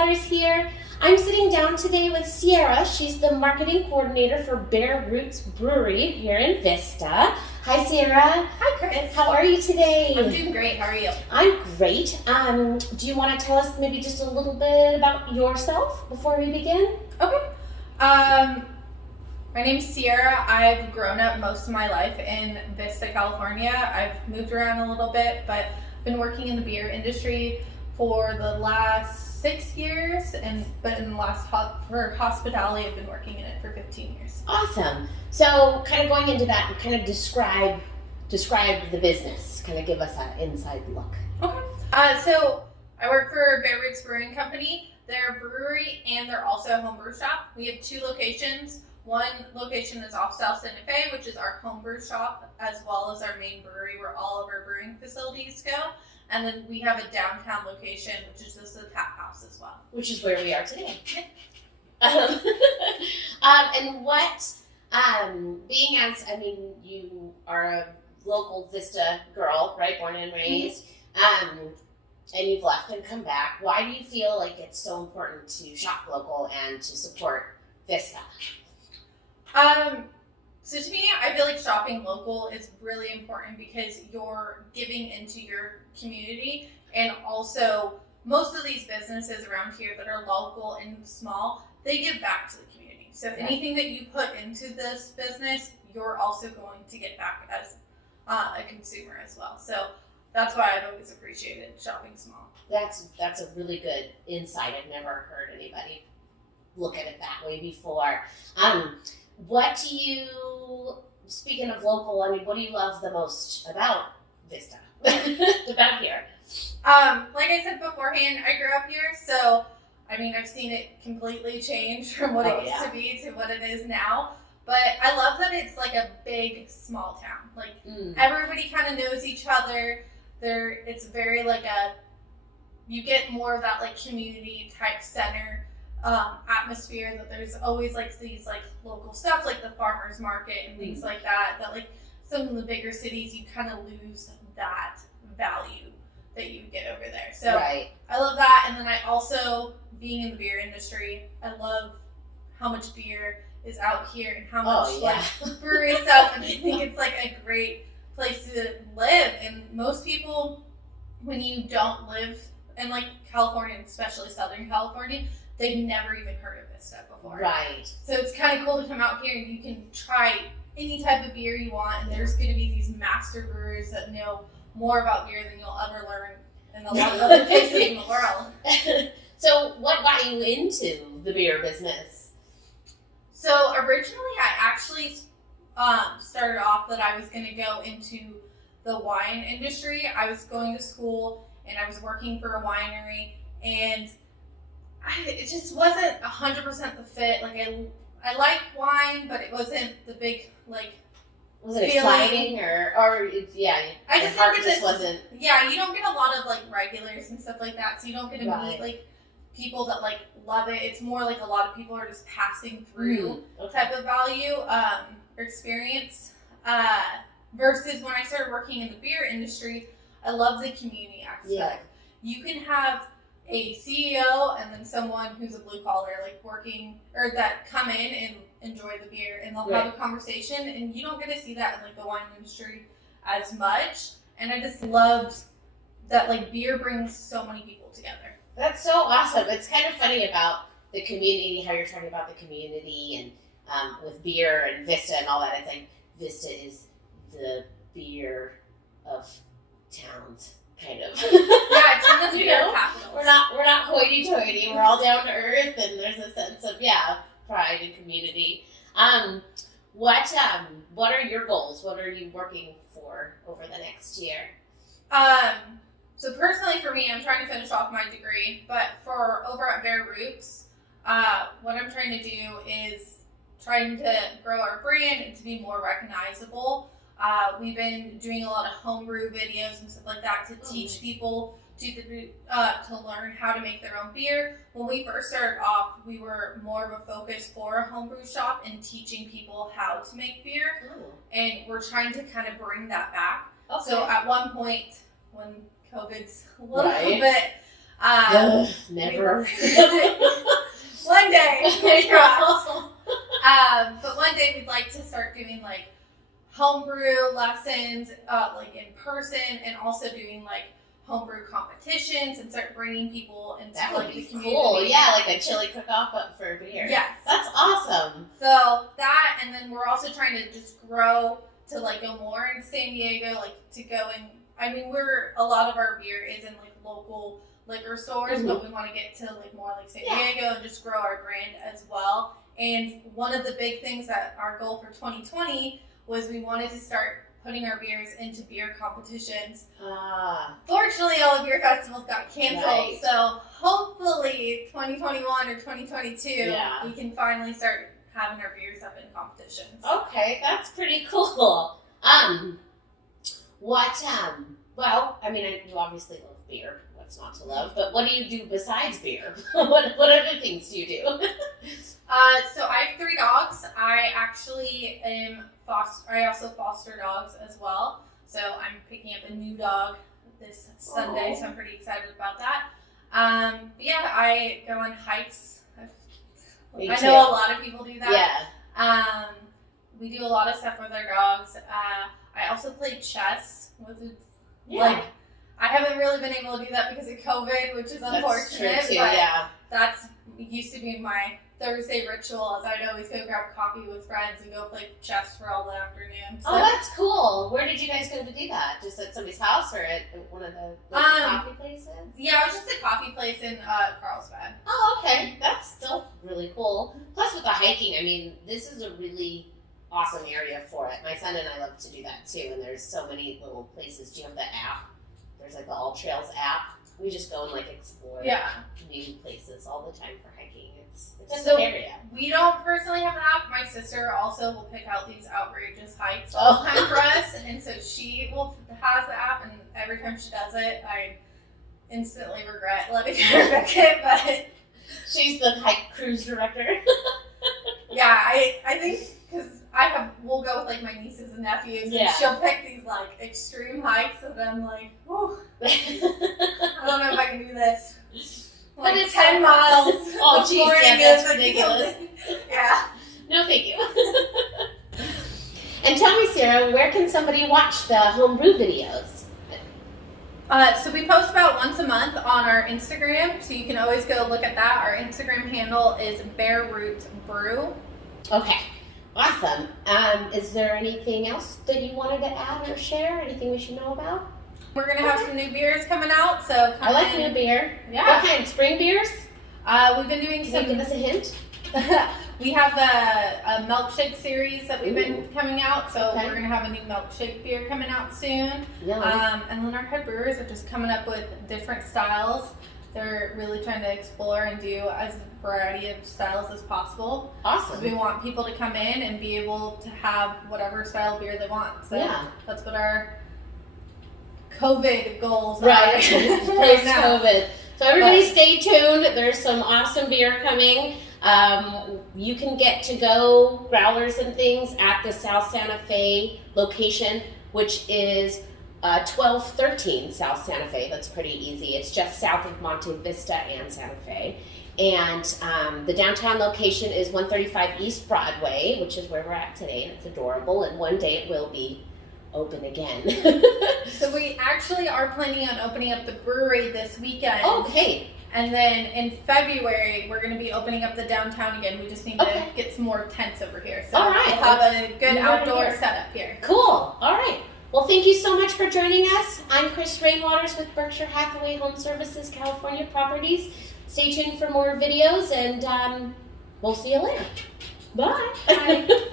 Rainwaters here. I'm sitting down today with Sierra. She's the marketing coordinator for Bear Roots Brewery here in Vista. Hi, Sierra. Hi, Kris. How are you today? I'm doing great. How are you? I'm great. Do you want to tell us maybe just a little bit about yourself before we begin? Okay. My name's Sierra. I've grown up most of my life in Vista, California. I've moved around a little bit, but I've been working in the beer industry for the last 6 years, but in the last for hospitality, I've been working in it for 15 years. Awesome. So, kind of going into that, kind of describe the business. Kind of give us an inside look. Okay. So I work for Bear Roots Brewing Company. They're a brewery and they're also a homebrew shop. We have 2 locations. One location is off South Santa Fe, which is our homebrew shop, as well as our main brewery where all of our brewing facilities go. And then we have a downtown location, which is just a tap house as well. Which is where we are today. And what, you are a local Vista girl, right? Born and raised. And you've left and come back. Why do you feel like it's so important to shop local and to support Vista? So to me, I feel like shopping local is really important because you're giving into your community, and also most of these businesses around here that are local and small, they give back to the community. So anything that you put into this business, you're also going to get back as a consumer as well. So that's why I've always appreciated shopping small. That's a really good insight. I've never heard anybody look at it that way before. What do you, speaking of local, what do you love the most about Vista? About here? Like I said beforehand, I grew up here, so I've seen it completely change from what it used to be to what it is now. But I love that it's like a big, small town. Everybody kind of knows each other. It's very you get more of that community type center atmosphere, that there's always these local stuff like the farmers market and things like that some of the bigger cities you kind of lose that value that you get over there. So I love that. And then I also, being in the beer industry, I love how much beer is out here and how much brewery stuff, and I think it's a great place to live. And most people, when you don't live in California, especially Southern California, they've never even heard of this stuff before. Right. So it's kind of cool to come out here and you can try any type of beer you want, and there's going to be these master brewers that know more about beer than you'll ever learn in a lot of other places in the world. So what got you into the beer business? So originally I actually started off that I was going to go into the wine industry. I was going to school and I was working for a winery, and it just wasn't 100% the fit. I like wine, but it wasn't the big Was it feeling. exciting or I just think just wasn't. Yeah, you don't get a lot of regulars and stuff like that, so you don't get to meet people that love it. It's more a lot of people are just passing through type of value or experience. Versus when I started working in the beer industry, I love the community aspect. Yeah. You can have a CEO and then someone who's a blue collar working, or that come in and enjoy the beer, and they'll have a conversation, and you don't get to see that in the wine industry as much. And I just loved that beer brings so many people together. That's so awesome. It's kind of funny about the community, how you're talking about the community and with beer and Vista and all that. I think Vista is the beer of towns. Kind of. Yeah, it's one of the beer capitals. We're not hoity-toity. We're all down to earth, and there's a sense of pride and community. What are your goals? What are you working for over the next year? So personally for me, I'm trying to finish off my degree, but for over at Bear Roots, what I'm trying to do is trying to grow our brand and to be more recognizable. We've been doing a lot of homebrew videos and stuff like that to teach people to learn how to make their own beer. When we first started off, we were more of a focus for a homebrew shop and teaching people how to make beer. And we're trying to kind of bring that back. So at one point, when COVID's a little bit Never. One day, fingers crossed. But one day we'd like to start doing like homebrew lessons, like in person, and also doing like homebrew competitions and start bringing people into That like would be the community. cool. Yeah, like a chili cook-off, but for beer. Yes. That's awesome. So that, and then we're also trying to just grow to like go more in San Diego, like to go in. I mean, a lot of our beer is in like local liquor stores, but we want to get to like more like San Diego and just grow our brand as well. And one of the big things that our goal for 2020 was we wanted to start putting our beers into beer competitions. Fortunately, all the beer festivals got canceled, Right. so hopefully 2021 or 2022 we can finally start having our beers up in competitions. Okay, that's pretty cool. Well, I mean, you obviously love beer. What's not to love? But what do you do besides beer? What other things do you do? So I have 3 dogs. I actually I also foster dogs as well. So I'm picking up a new dog this Sunday, so I'm pretty excited about that. But yeah, I go on hikes. Me I too. know a lot of people do that. Yeah. We do a lot of stuff with our dogs. I also play chess. Like, I haven't really been able to do that because of COVID, which is unfortunate. That's true too, but that's used to be my Thursday ritual, as I'd always go grab coffee with friends and go play chess for all the afternoon. So, oh, that's cool. Where did you guys go to do that? Just at somebody's house or at one of the coffee places? Yeah, it was just a coffee place in Carlsbad. Oh, okay. That's still really cool. Plus with the hiking, I mean, this is a really awesome area for it. My son and I love to do that too, and there's so many little places. Do you have the app? There's like the All Trails app. We just go and like explore new places all the time for hiking. It's a good area. We don't personally have an app. My sister also will pick out these outrageous hikes all the time for us, and so she has the app, and every time she does it, I instantly regret letting her pick it. But she's the hike cruise director. Yeah, I think because we'll go with like my nieces and nephews, and she'll pick these like extreme hikes, and I'm like, whew, I don't know if I can do this. Like, but it's 10 miles. Oh, geez, yeah, that's ridiculous. Yeah. No, thank you. And tell me, Sarah, where can somebody watch the homebrew videos? So we post about once a month on our Instagram, so you can always go look at that. Our Instagram handle is Bear Roots Brew. Okay, awesome. Is there anything else that you wanted to add or share? Anything we should know about? We're going to have some new beers coming out, so come I like in. new beer. Yeah. What kind? Spring beers? We've been doing Can you give us a hint? We have a milkshake series that we've been coming out, so we're going to have a new milkshake beer coming out soon. Yeah. And then our head brewers are just coming up with different styles. They're really trying to explore and do as variety of styles as possible. Awesome. We want people to come in and be able to have whatever style beer they want. So that's what our COVID goals are. Post-COVID. So everybody stay tuned. There's some awesome beer coming. You can get to go growlers and things at the South Santa Fe location, which is 1213 South Santa Fe. That's pretty easy. It's just south of Monte Vista and Santa Fe. And the downtown location is 135 East Broadway, which is where we're at today, and it's adorable. And one day it will be open again. So we actually are planning on opening up the brewery this weekend. Okay. And then in February, we're going to be opening up the downtown again. We just need to get some more tents over here. So all right. We'll have a good outdoor setup here. Cool. All right. Well, thank you so much for joining us. I'm Kris Rainwaters with Berkshire Hathaway HomeServices California Properties. Stay tuned for more videos, and we'll see you later. Bye. Bye.